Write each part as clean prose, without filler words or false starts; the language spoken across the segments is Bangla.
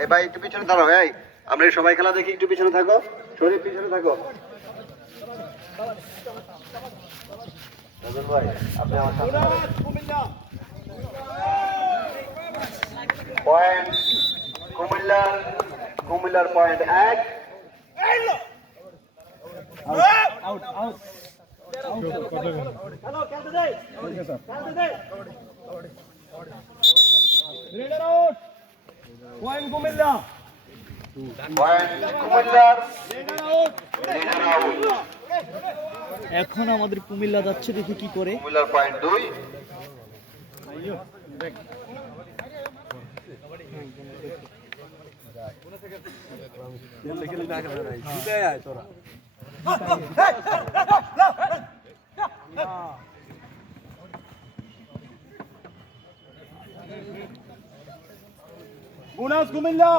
এই ভাই একটু পিছনে দাঁড়াও। এই আমরা সবাই খেলা দেখি, একটু পিছনে থাকো, শরীর পিছনে থাকো। রাজন ভাই আপনি আমার সাথে পয়েন্ট কুমিল্লার point 1। Out out point Comilla. এখন আমাদের কুমিল্লা যাচ্ছে, দেখি কি করে। কুমিল্লার পয়েন্ট 2। বোনাস কুমিল্লা।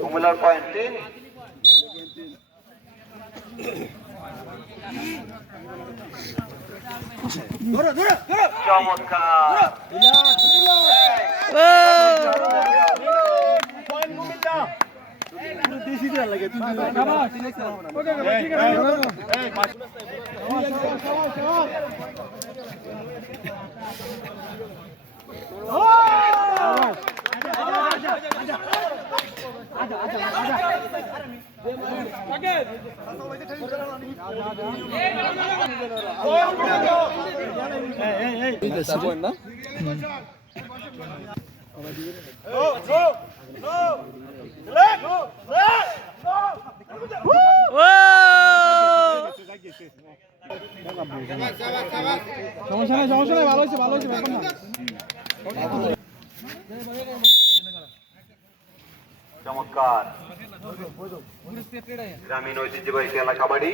কুমিল্লার পয়েন্ট 3। চমৎকার পয়েন্ট কুমিল্লা। দেশি দেওয়ার লাগে সমস্যা নাই ভালো হয়েছে ব্যাপার না। চমৎকার গ্রামীণ ঐতিহ্যবাহী খেলা কাবাডি।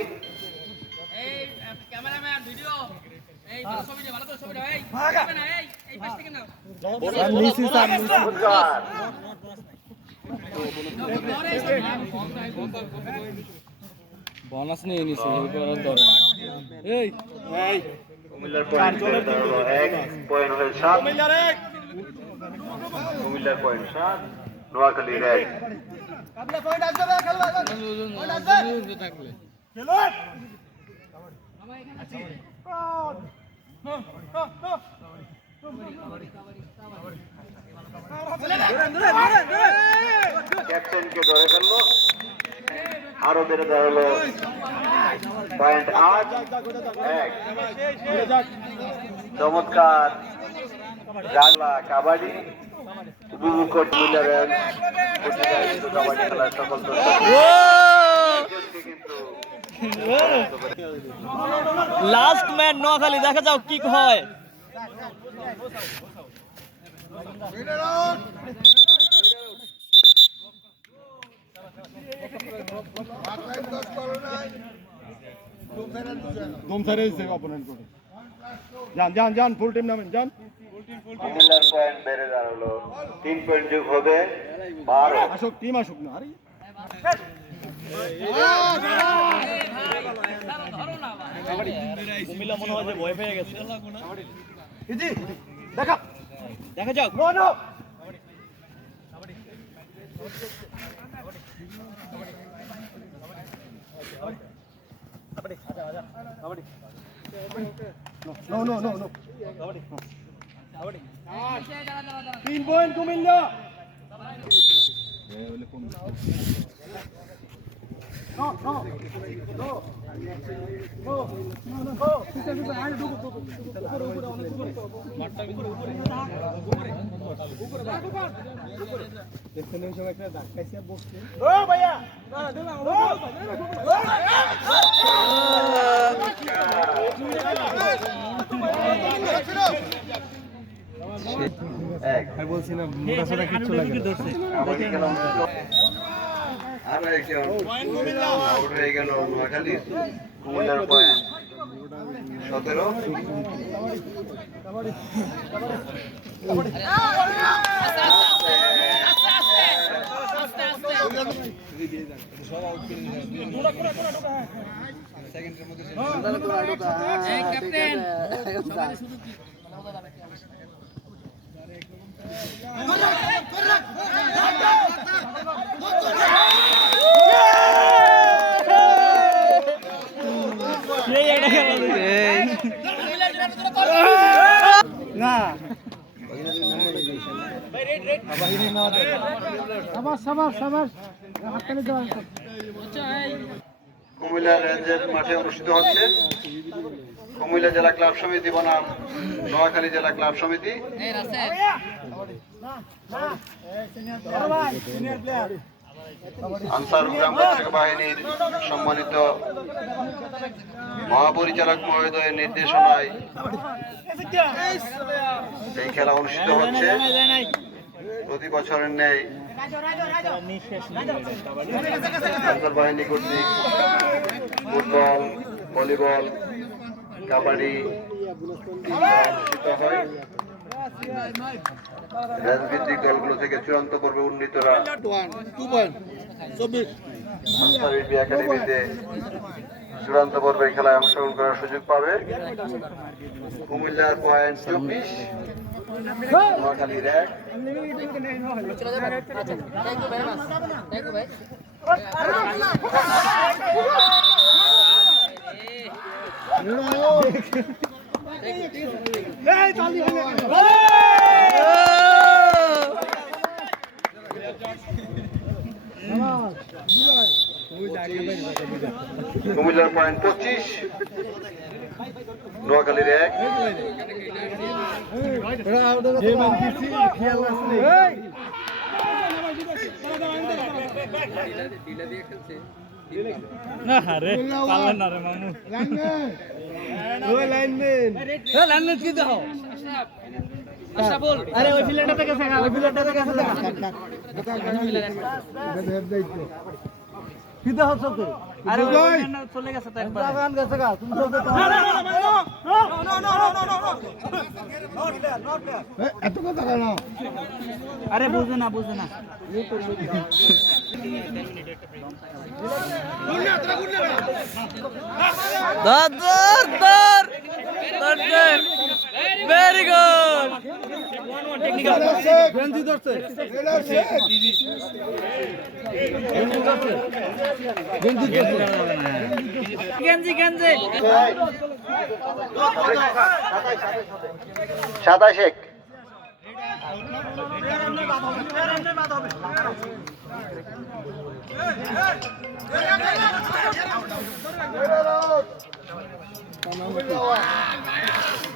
বোনাস নিয়ে নিছি এই কুমিল্লার পয়েন্ট 1 পয়েন্ট হল 7। কুমিল্লার পয়েন্ট 7, নোয়াখালীর 1। ক্যাপ্টেনকে ধরে ফেললো, আরো বেড়ে দাঁড়ালো পয়েন্ট 8, 1। চমৎকার গালা কাবাডি উপভোগ মিলারেন কাবাডি খেলার সকল লাস্ট ম্যাচ নোয়াখালী, দেখা যাও কি হয়। যান ফুল টিম নামেন যান। কুমিল্লার পয়েন্ট বেড়ে দাঁড়ালো 3 পয়েন্ট যোগ হবে 12। আসুক টিম আসুক না। আরে কুমিল্লা মনে হয় যে ভয় পেয়ে গেছে। দেখা যাক। No. 3 পয়েন্ট কুমিল্লা। বলছি না মোটাসোটা কিচ্ছু লাগে আরো একজন আউট হয়ে গেল নোয়াখালী। কুমিল্লার পয়েন্ট 17। ক্যাপ্টেন না কুমিল্লা রেঞ্জের মাঠে অনুষ্ঠিত হচ্ছে কুমিল্লা জেলা ক্লাব সমিতি বনাম নোয়াখালী জেলা ক্লাব সমিতি। আনসার গ্রাম রক্ষক বাহিনীর সম্মানিত মহাপরিচালক মহোদয়ের নির্দেশনায় এই খেলা অনুষ্ঠিত হচ্ছে। প্রতি বছরের ন্যায় আনসার বাহিনী কর্তৃক ফুটবল, ভলিবল, কাবাডি অনুষ্ঠিত হয়। রাজভিত্তিক দলগুলো থেকে চূড়ান্ত পর্বে উন্নীতরা আনসার বি একাডেমিতে চূড়ান্ত পর্বের খেলায় অংশগ্রহণ করার সুযোগ পাবে। কুমিল্লার পয়েন্ট 24, নোয়াখালীর 1। কুমিল্লার পয়েন্ট 25, নোয়াখালীর 1। না রে পারলেন না রে মামু লাইনম্যান কি দাও আচ্ছা বল আরে ওই ফিল্ডটা থেকে দেখা ওই ফিল্ডটা থেকে দেখা কিদা হচ্ছে তো আরে ওই চলে গেছে তো একবার গান গেছে গা তুমি চলতে তো এত কথা কেন আরে বুঝে না ভেরি গুড গেঞ্জি ধরছে গেঞ্জি 27।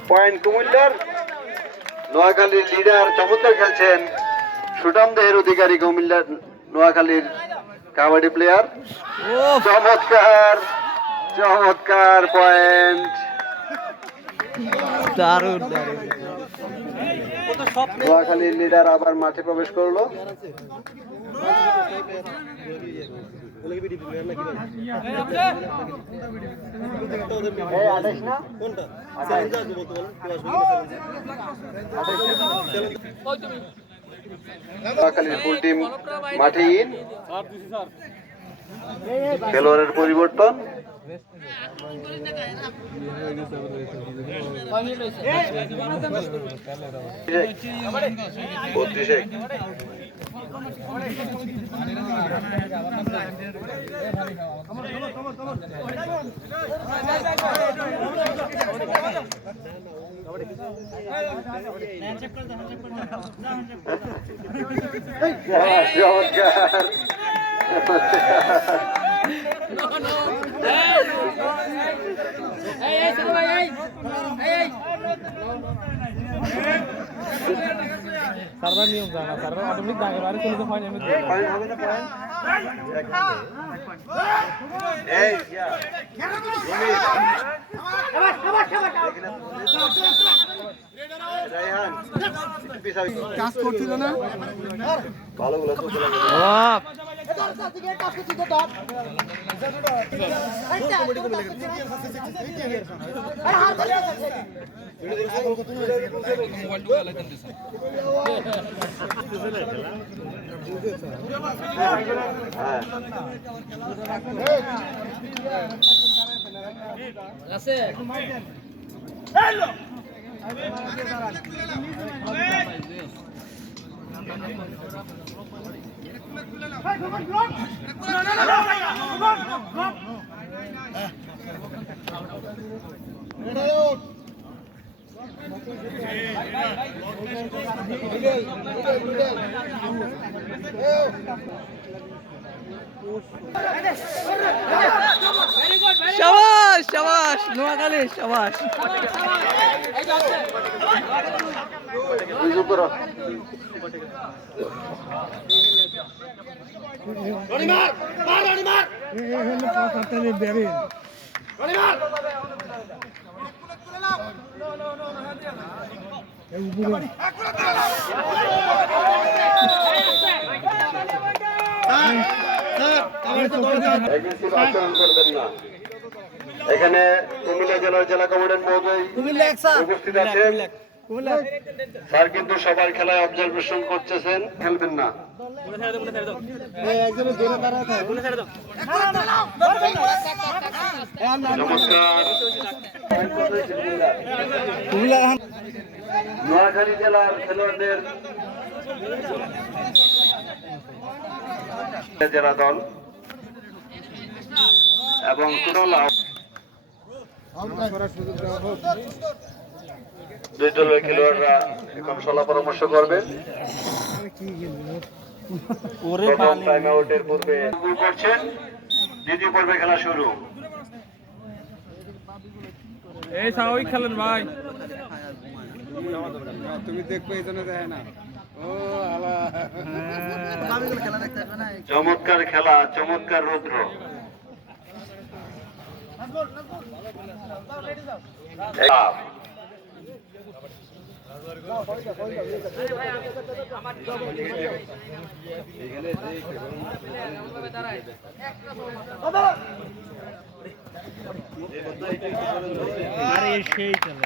পয়েন্ট কুমিল্লার। নোয়াখালীর লিডার চমৎকার খেলছেন সুঠাম দেহের অধিকারী কুমিল্লার নোয়াখালীর কাবাডি প্লেয়ার। চমৎকার পয়েন্ট। দারুণ নোয়াখালীর লিডার আবার মাঠে প্রবেশ করলো। নোয়াখালীর ফুল টিম মাঠে ইন। খেলোয়াড়ের পরিবর্তন। সার্ভার নিয়ম জানা সার্ভার অটোমেটিক দাগে বারে চলে তো হয় না পয়েন্ট হবে না পয়েন্ট এই রায়হান কাজ করছিল না ভালো গুলো তো চলে আছে শাবাশ শাবাশ নোয়াখালী শাবাশ আচরণ করবেন না। এখানে কুমিল্লা জেলার জেলা কমান্ডার মহোদয় উপস্থিত আছেন। স্যার কিন্তু সবার খেলায় অবজারভেশন করতেছেন, খেলবেন না। নমস্কার। নোয়াখালী জেলার খেলোয়াড়দের জেলা দল এবং দুই দলের খেলোয়াড়রা এখন সলা পরামর্শ করবেন। প্রথম টাইম আউটের পূর্বে শুরু করছেন, দ্বিতীয় পর্বে খেলা শুরু। এই স্বাভাবিক খেলেন ভাই। তুমি দেখবে এই জন্য দেখে না। ও আলা চমৎকার খেলা, চমৎকার রৌদ্র। সেই চলে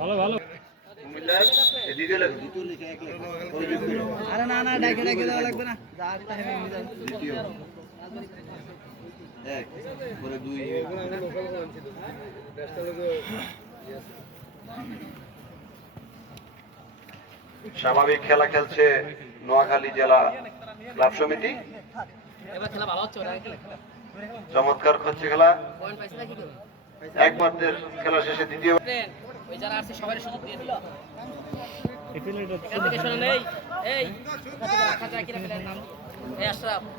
ভালো ভালো। আরে না না ডাকে ডাকে দেওয়া লাগবে না স্বাভাবিক খেলা খেলছে নোয়াখালী জেলা ক্লাব সমিতি। চমৎকার হচ্ছে খেলা। একমাত্র খেলা শেষে দ্বিতীয়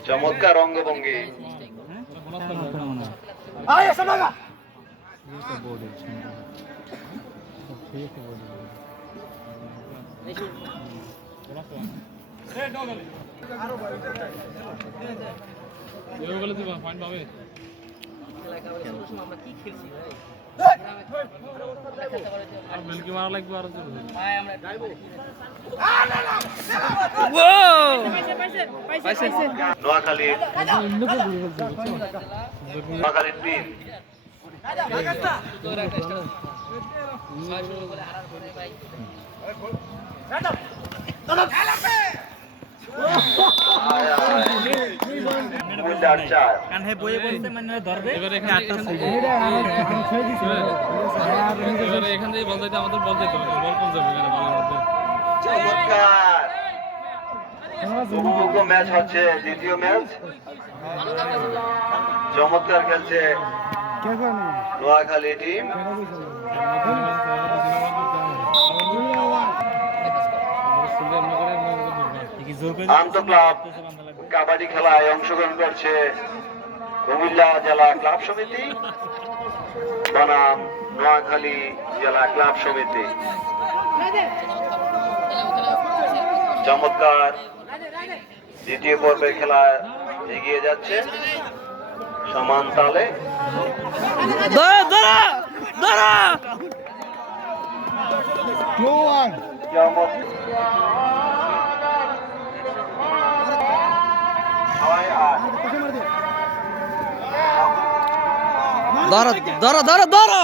চমৎকার অঙ্গভঙ্গি। পয়েন্ট পাবে। মিল্কি মারা লাগবে আরো। নোয়াখালীর টিম এবারে এখান থেকে বল দিতে আমাদের বল দিতে হবে। বল কোন যাবে এখানে বলের মধ্যে। চমৎকার ম্যাচ হচ্ছে, দ্বিতীয় ম্যাচ। চমৎকার খেলছে নোয়াখালী টিম। আন্তঃক্লাব কাবাডি খেলায় অংশগ্রহণ করছে কুমিল্লা জেলা ক্লাব সমিতি বনাম নোয়াখালী জেলা ক্লাব সমিতি। চমৎকার দ্বিতীয় পর্বের খেলা এগিয়ে যাচ্ছে সমান তালে। ধরো ধরো ধরো ধরো